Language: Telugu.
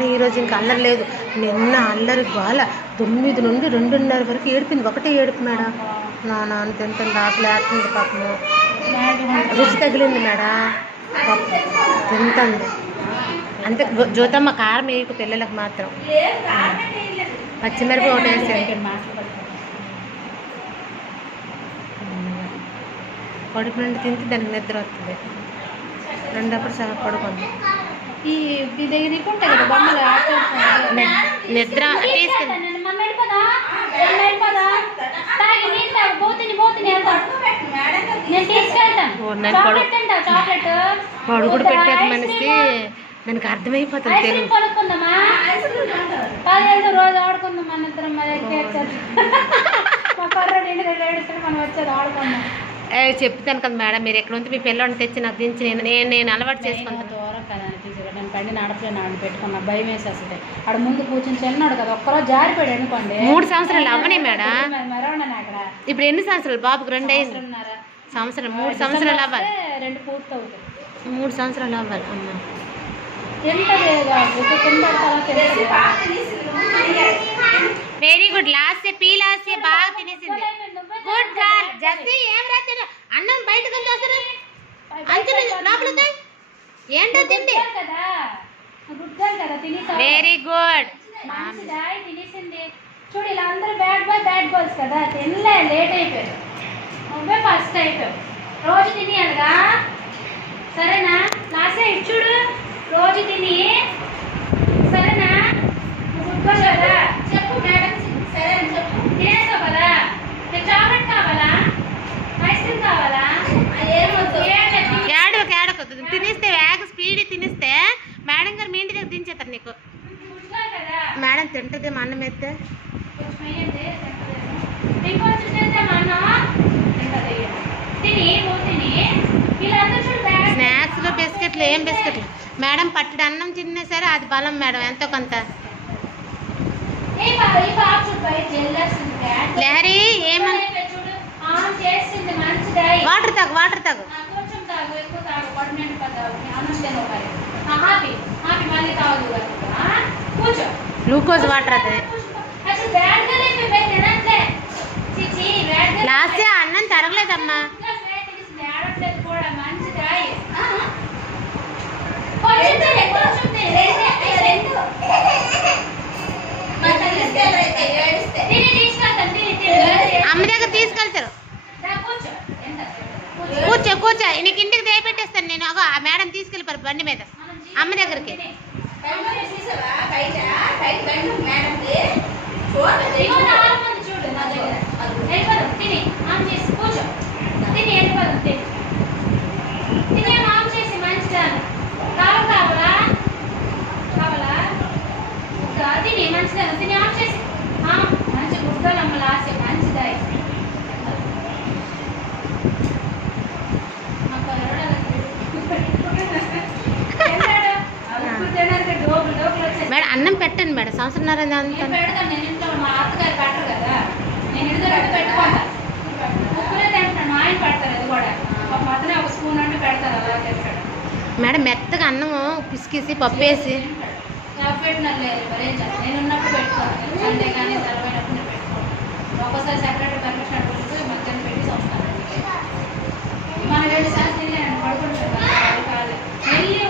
మేడం ఈరోజు ఇంకా అల్లరి లేదు. నిన్న అల్లరి బాల 9 నుండి 2:30 వరకు ఏడిపింది. ఒకటే ఏడుపు మేడం. నాన్న తింటుంది, ఆకలి ఆడుతుంది, పాపము రుచి తగిలింది మేడం. తింటుంది అంతే. జ్యోతమ్మ కారం వేయకు పిల్లలకు మాత్రం, పచ్చిమిరపకాయ ఒకటి వేసేది. కడుపు నుండి తింటే దానికి నిద్ర వస్తుంది. రెండప్పుడు సగం పడుకుంది. ఈ దగ్గర ఉంటాయి కదా బొమ్మలు నిద్ర తీసుకెళ్ళి పడుకుడు పెట్టేది మనిషి దానికి అర్థమైపోతుంది తెలుగు. రోజు ఆడుకుందాం మన ఇద్దరం, మనం వచ్చేది ఆడుకుందాం. చెప్తాను కదా మేడం, మీరు ఎక్కడ నుంచి మీ పిల్లల్ని తెచ్చి నాకు దించి నేను అలవాటు చేసుకుంటాను. దూరం కదా తీసుకురా, నేను బండి నడపలేను పెట్టుకున్నా, భయం వేసేస్తుంది. ఆడ ముందు కూర్చొని చిన్నాడు కదా, ఒక్కరోజు జారిపోయాడు అనుకోండి. 3 సంవత్సరాలు అవ్వని మేడం. మరవనా అక్కడ ఇప్పుడు ఎన్ని సంవత్సరాలు బాబుకి? 2 అయింది సంవత్సరం. 3 సంవత్సరాలు అవ్వాలి. 2 పూర్తి అవుతుంది. 3 సంవత్సరాలు అవ్వాలి. అమ్మ వెరీ గుడ్. లాస్ట్ పీలాసి బాగా తినేసింది. Good girl. జస్ట్ ఏం రాత్రి అన్నం బయటకు వచ్చేస్తారు లోపలికి ఏంటో తిండి. Very good. తినేసింది చూడు. ఇలా అందరూ బ్యాడ్ బాయ్స్ కదా, తినలే, లేట్ అయిపోయారు. నువ్వే ఫస్ట్ అయిపోయావు. రోజు తినేయాలిగా, సరేనా? లాస్ట్ చూడు, రోజు తిని, సరేనా? నువ్వు కదా చెప్పు మేడం. సరే అని చెప్పు. తినేసావు కదా, నీకు చాక్లెట్ కావాలా, ఐస్ క్రీమ్ కావాలా? ఏడవకు. తినేస్తే వేగ స్పీడ్ తినేస్తే మేడం గారు మీ ఇంటి దగ్గర దించేస్తారు నీకు. మేడం తింటది మా అన్నం ఎత్తే. స్నాక్స్లో బిస్కెట్లు, ఏం బిస్కెట్లు మేడం? పట్టడి అన్నం తినేసారు, అది బలం మేడం ఎంతో కొంత. లహరి ఏమన్నా వాటర్ తాగు. గ్లూకోజ్ వాటర్ అది. లాస్ట్ అన్నం తరగలేదమ్మా. అమ్మ దగ్గర తీసుకెళ్తారు. కూర్చో. నీకు ఇంటికి దేపెట్టేస్తాను నేను. అగో ఆ మేడం తీసుకెళ్ళిపోరు బండి మీద అమ్మ దగ్గరికి. మేడం అన్నం పెట్టండి మేడం. సంవత్సరంన్నర అంతా మేడం మెత్తగా అన్నం పిసికేసి పప్పు వేసి ఒకసారి సెపరేట్ పర్మిషన్ అడుగుతుంది, మధ్యాహ్నం పెట్టి వస్తాను. మన 2 సార్లు పడుకుంటారు. వెళ్ళి